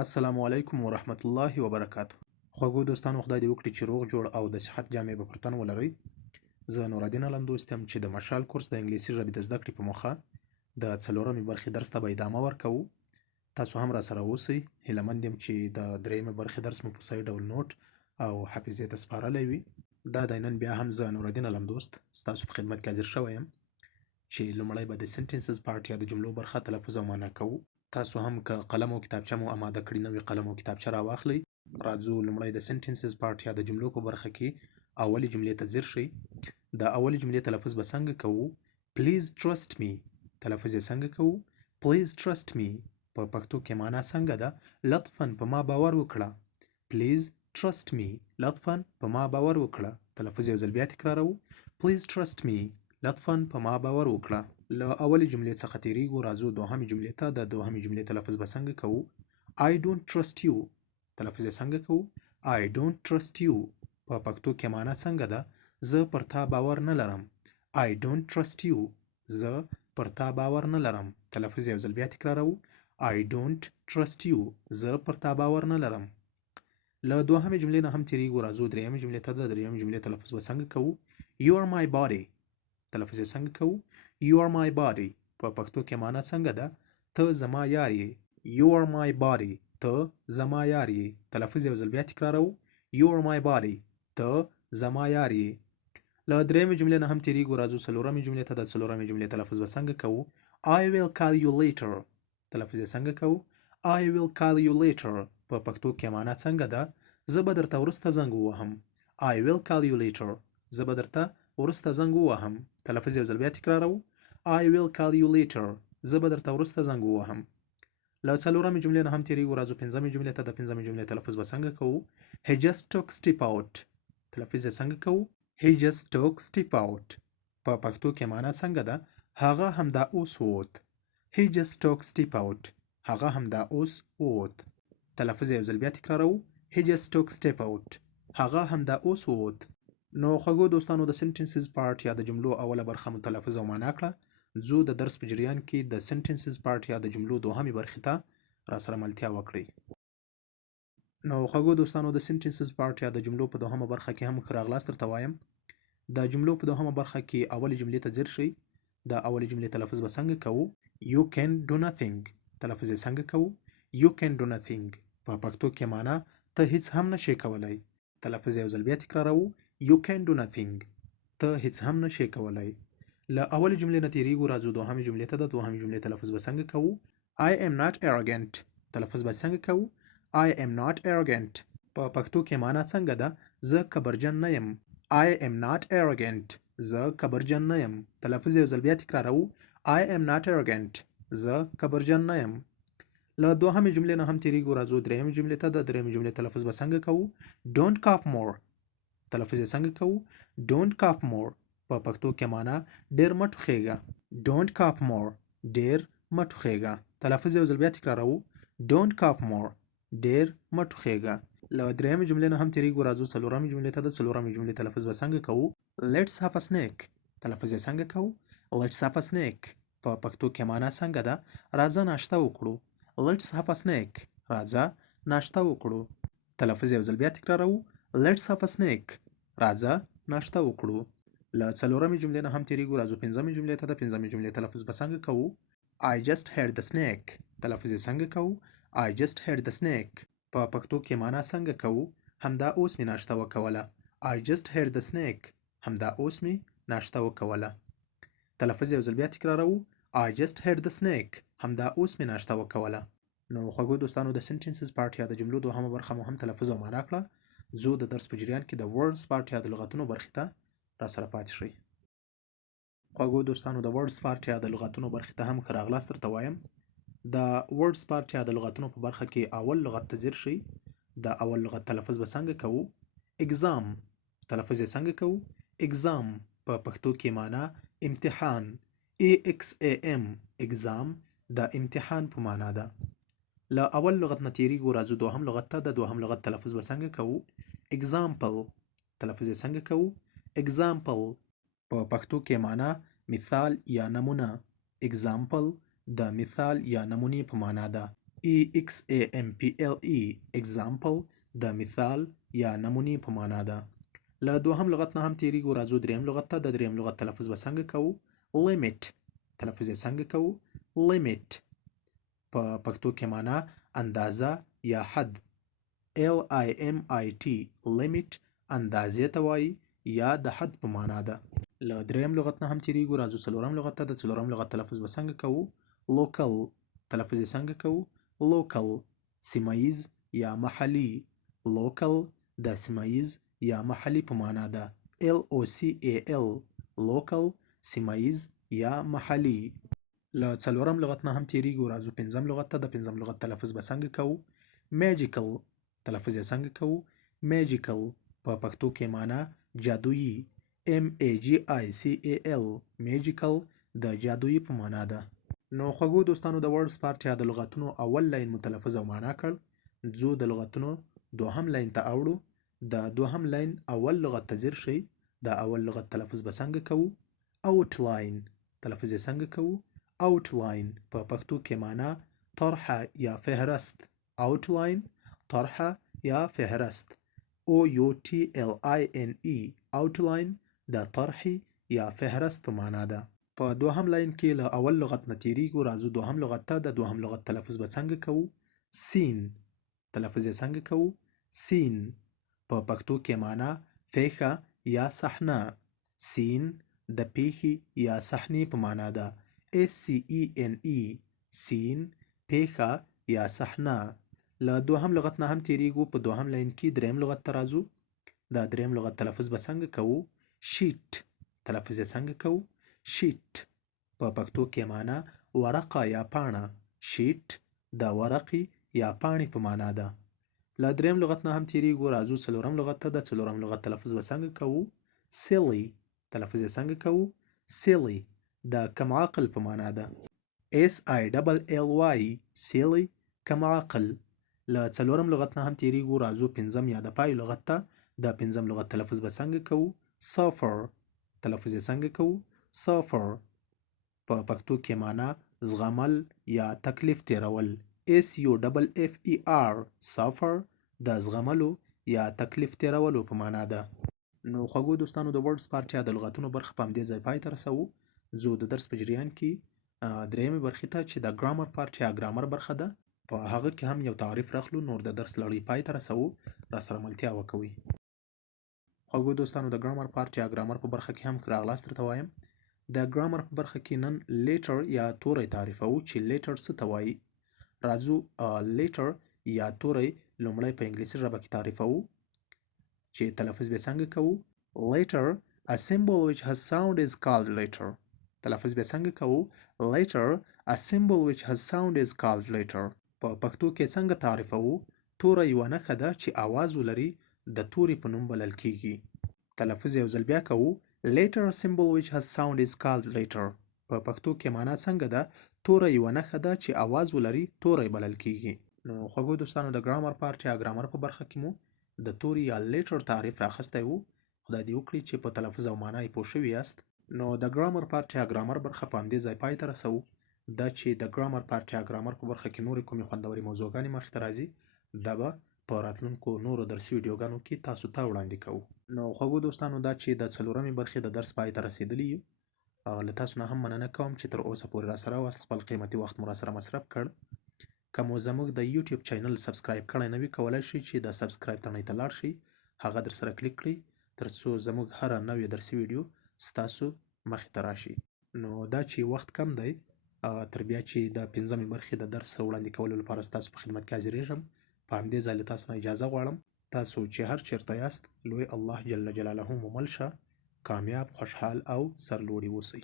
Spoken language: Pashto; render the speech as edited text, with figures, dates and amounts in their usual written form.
السلام علیکم ورحمت الله وبرکاته. خوږو دوستانو، خدای دې وکړي چې روغ جوړ او د صحت جامې به پر تن ولرئ. زه نورالدین علم دوست یم چې د مشال کورس د انګلیسي ژبې د زده کړې په موخه د څلورمې برخې درس ته به ادامه ورکوو. تاسو هم راسره اوسئ. هیله مند یم چې د درېیمې برخې درس مو په صحیح ډول نوټ او حافظې ته سپارلی وي. دا دی نن بیا هم زه نورالدین علم دوست ستاسو په خدمت کې حاضر شوی یم چې لومړی به د سنټنسز پارټ یا د جملو برخه تلفظ او معنا کوو. تاسو هم که قلم او کتابچه مو اماده کړي نوې قلم او کتابچه راواخلئ. راځو لومړی د سنټنسز پارټ یا د جملو په برخه کې اولې جملې ته ځیر شئ. د اولې جملې تلفظ به څنګه کوو؟ پلیز ټرسټ می. تلفظ یې څنګه کوو؟ پلیز ټرسټ می. په پښتو کې معنا څنګه ده؟ لطفاً په ما باور وکړه. پلیز ټرسټ می. لطفاً په ما باور وکړه. تلفظ یو ځل بیا تکراروو. پلیز ټرسټ می. لطفاً په ما باور وکړه. له اولې جملې څخه تیریږو. راځو دوهمې جملې ته. د دوهمې جملې تلفظ به څنګه کوو؟ I don't trust you. تلفظ یې څنګه کوو؟ I don't trust you. په پښتو کې معنا څنګه ده؟ زه پر تا باور نه لرم. I don't trust you. زه پر تا باور نه لرم. تلفظ یو ځل بیا تکراروو. I don't trust you. زه پر تا باور نه لرم. له دوهمې جملې نه هم تیریږو. راځو درېیمې جملې ته. د درېیمې جملې تلفظ به څنګه کوو؟ You are my body. تلفظ یې څنګه کوو؟ You are my body. په پښتو کې معنا څنګه ده؟ ته زما یار یې. You are my body. ته زما یار یې. تلفظ یو ځل بیا تکراروو. You are my body. ته زما یار یې. له درېیمې جملې نه هم تیریږو. راځو څلورمې جملې ته. د څلورمې جملې تلفظ به څنګه کوو؟ I will call you later. تلفظ یې څنګه کوو؟ I will call you later. په پښتو کې معنا څنګه ده؟ زه به درته وروسته زنګ ووهم. I will call you later. زه به درته وروسته زنګ ووهم. تلفظ یو ځل بیا تکراروو. I will call you later. زه به درته وروسته زنګ ووهم. له څلورمې جملې نه هم تیریږو. راځو پنځمې جملې ته. د پنځمې جملې تلفظ به څنګه کوو؟ He just took step out. تلفظ یې څنګه کوو؟ He just took step out. په پښتو کې معنا څنګه ده؟ هغه همدا اوس ووت. He just took step out. هغه همدا اوس ووت. تلفظ یو ځل بیا تکراروو. He just took step out. هغه همدا اوس ووت. نو خوږو دوستانو، د سنټنسز پارټ یا د جملو اوله برخه مو تلفظ او معنا کړه. زو د درس په جریان کې د سنټنسز پارټ یا د جملو دوهمې برخې ته راسره ملتیا وکړئ. نو خوږو دوستانو، د سنټنسز پارټ یا د جملو په دوهمه برخه کې هم ښه راغلاست درته وایم. د جملو په دوهمه برخه کې اولې جملې ته ځیر شئ. د اولې جملې تلفظ به څنګه کوو؟ You can do nothing. تلفظ یې څنګه کوو؟ You can do nothing. په پښتو کې معنا ته هیڅ هم نشې کولی. تلفظ یو ځل بیا تکراروو. You can do nothing. ته هیڅ هم نشې کولی. له اولې جملې نه تیریږو. راځو دوهمې جملې ته. د دوهمې جملې تلفظ به څنګه کوو؟ I am not arrogant. تلفظ به څنګه کوو؟ I am not arrogant. په پښتو کې معنا څنګه ده؟ زه کبرجن نه یم. I am not arrogant. زه کبرجن نه یم. تلفظ یو ځل بیا تکراروو. I am not arrogant. زه کبرجن نه یم. له دوهمې جملې نه هم تیریږو. راځو درېیمې جملې ته. د درېیمې جملې تلفظ به څنګه کوو؟ Don't cough more. تلفظ یې څنګه کوو؟ Don't cough more. په پښتو کې معنا ډېر مه ټوخېږه. Don't cough more. ډېر مه ټوخېږه. تلفظ یو ځل بیا تکراروو. Don't cough more. ډېر مه ټوخېږه. له درېیمې جملې نه هم تیریږو. راځو څلورمې جملې ته. د څلورمې جملې تلفظ به څنګه کوو؟ Let's have a snack. تلفظ یې څنګه کوو؟ Let's have a snack. په پښتو کې معنا څنګه ده؟ راځه ناشته وکړو. Let's have a snack. راځه ناشته وکړو. تلفظ یو ځل بیا تکراروو. Let's have a snack. راځه ناشته وکړو. له څلورمې جملې نه هم تیریږو. راځو پنځمې جملې ته. د پنځمې جملې تلفظ به څنګه کوو؟ I just had the snack. تلفظ یې څنګه کوو؟ I just had the snack. په پښتو کې معنا څنګه کوو؟ همدا اوس مې ناشته وکوله. I just had the snack. همدا اوس مې ناشته وکوله. تلفظ یو ځل بیا تکراروو. I just had the snack. همدا اوس مې ناشته وکوله. نو خوږو دوستانو، د سنټنسز پارټ یا د جملو دوهمه برخه مو هم تلفظ او معنا کړه. زو د درس په جریان کې د ورډز پارټ یا د لغتونو برخې ته راسره پاتې شئ. خوږو دوستانو، د ورډز پارټ یا د لغتونو برخې ته هم ښه راغلاست درته وایم. د ورډز پارټ یا د لغتونو په برخه کې اول لغت ته ځیر شئ. د اول لغت تلفظ به څنګه کوو؟ اګزام. تلفظ یې څنګه کوو؟ اګزام. په پښتو کې معنا امتحان. AXAM. اګزام د امتحان په معنا ده. له اول لغت نه تیریږو. راځو دوهم لغت ته. د دوهم لغت تلفظ به څنګه کوو؟ اګزامپل. تلفظ یې څنګه کوو؟ اګزامپل. په پښتو کې معنا مثال یا نمونه. اګزامپل د مثال یا نمونې په معنا ده. example example د مثال یا نمونې په معنا ده. له دوهم لغت نه هم تیریږو. راځو دریم لغت ته. د دریم لغت تلفظ به څنګه کوو؟ limit. تلفظ یې څنګه کوو؟ limit. په پښتو کې معنا اندازه یا حد. limit limit اندازې ته وایي یا د حد په معنا ده. له دریم لغت نه هم تیریږو. راځو څلورم لغت ته. د څلورم لغت تلفظ به څنګه کوو؟ local. تلفظ یې څنګه کوو؟ local. سیمه ییز یا محلي. local د سیمه ییز یا محلي په معنا ده. local local سیمه ییز یا محلي. له څلورم لغت نه هم تیریږو. راځو پنځم لغت ته. د پنځم لغت تلفظ به څنګه کوو؟ magical. تلفظ یې څنګه کوو؟ magical. په پښتو کې معنا جادویي. magical magical د جادویي په معنا ده. نو خوږو دوستانو د ورډز پارت یا د لغتونو اول لاین مو تلفظ او معنا کړ. ځو د لغتونو دوهم لاین ته اوړو. د دوهم لاین اول لغت ته ځیر شئ. د اول لغت تلفظ به څنګه کوو؟ outline. تلفظ یې څنګه کوو؟ outline. په پښتو کې معنا طرحه یا فهرست. outline طرحه یا فهرست. outline outline د طرحې یا فهرست په معنا ده. په دوهم لاین کې له اول لغت نه تیریږو. راځو دوهم لغت ته. د دوهم لغت تلفظ به څنګه کوو؟ scene. تلفظ یې څنګه کوو؟ scene. په پښتو کې معنا پیښه یا صحنه. scene د پیښې یا صحنې په معنا ده. scene scene پیښه یا صحنه. له دوهم لغت نه هم تیریږو. په دوهم لاین کې دریم لغت ته راځو. د دریم لغت تلفظ به څنګه کوو؟ sheet. تلفظ یې څنګه کوو؟ sheet. په پښتو کې معنا ورقه یا پاڼه. sheet د ورقې یا پاڼې په معنا ده. له دریم لغت نه هم تیریږو. راځو څلورم لغت ته. د څلورم لغت تلفظ به څنګه کوو؟ silly. تلفظ یې څنګه کوو؟ silly د کم عقل په معنا ده. silly silly کم عقل. له څلورم لغت نه هم تیریږو. راځو پنځم یا د پای لغت ته. د پنځم لغت تلفظ به څنګه کوو؟ suffer. تلفظ یې څنګه کوو؟ suffer. په پښتو کې معنا زغمل یا تکلیف تیرول. suffer د زغملو یا تکلیف تیرولو په معنا ده. نو خوږو دوستانو د ورډز پارت یا د لغتونو برخه په همدې ځای پای ته رسوو. زه د درس په جریان کې درېیمې برخې ته چې د ګرامر پارت یا ګرامر برخه ده په هغه کې هم یو تعریف راخلو. نور د درس لړۍ پای ته رسوو. راسره ملتیا وکوئ. خوږو دوستانو د ګرامر پارت یا ګرامر په برخه کې هم راغلاست درته وایم. د ګرامر په برخه کې نن لیټر یا توری تعریفوو چې لیټر څه ته وایي. راځو لیټر یا توری لومړی په انګلیسي ژبه کې تعریفوو چې تلفظ به څنګه کوو. letter a symbol which has sound is called letter. تلفظ به څنګه کوو. letter a symbol which has sound is called letter. په پښتو کې څنګه تعریفوو. توری یوه نښه ده چې आवाज ولري د توري په نوم بلل کیږي. تلفظ یو ځل بیا کوو. letter a symbol which has sound is called letter. په پښتو کې معنا څنګه ده. توری یوه نښه ده چې आवाज ولري توری بلل کیږي. نو خوږو دوستانو د ګرامر پارت یا ګرامر په برخه کې مو د توري یا لیټر تعریف راخستی وو. خدای دې وکړي چې په تلفظ او معنا یې پوه شوي یاست. نو د ګرامر پارت یا ګرامر برخه په همدې ځای پای ته رسوو. دا چې د ګرامر پارت یا ګرامر په برخه کې نورې کومې خوندورې موضوعګانې مخې ته راځي دا به په راتلونکو نورو درسي ویډیوګانو کې تاسو ته وړاندې کوو. نو خوږو دوستانو دا چې د څلورمې برخې د درس پای ته رسېدلي یو. له تاسو نه هم مننه کوم چې تر اوسه پورې راسره واست. خپل قیمتي وخت مو راسره مصرف کړ. که مو زموږ د یوټیوب چینل سبسکرایب کړی نه وي کولی شئ چې د سبسکرایب تڼۍ ته لاړ شئ. هغه درسره کلیک کړئ ترڅو زموږ هره نوې درسي ویډیو ستاسو مخې ته راشي. نو دا چې وخت کم دی تر بیا چې د پنځمې برخې د درس وړاندې کولو لپاره ستاسو په خدمت کې حاضرېږم. په همدې ځای له تاسو نه اجازه غواړم. تاسو چې هر چیرته یاست لوی الله جل جلاله مو مل شه. کامیاب، خوشحال او سرلوړي اوسئ.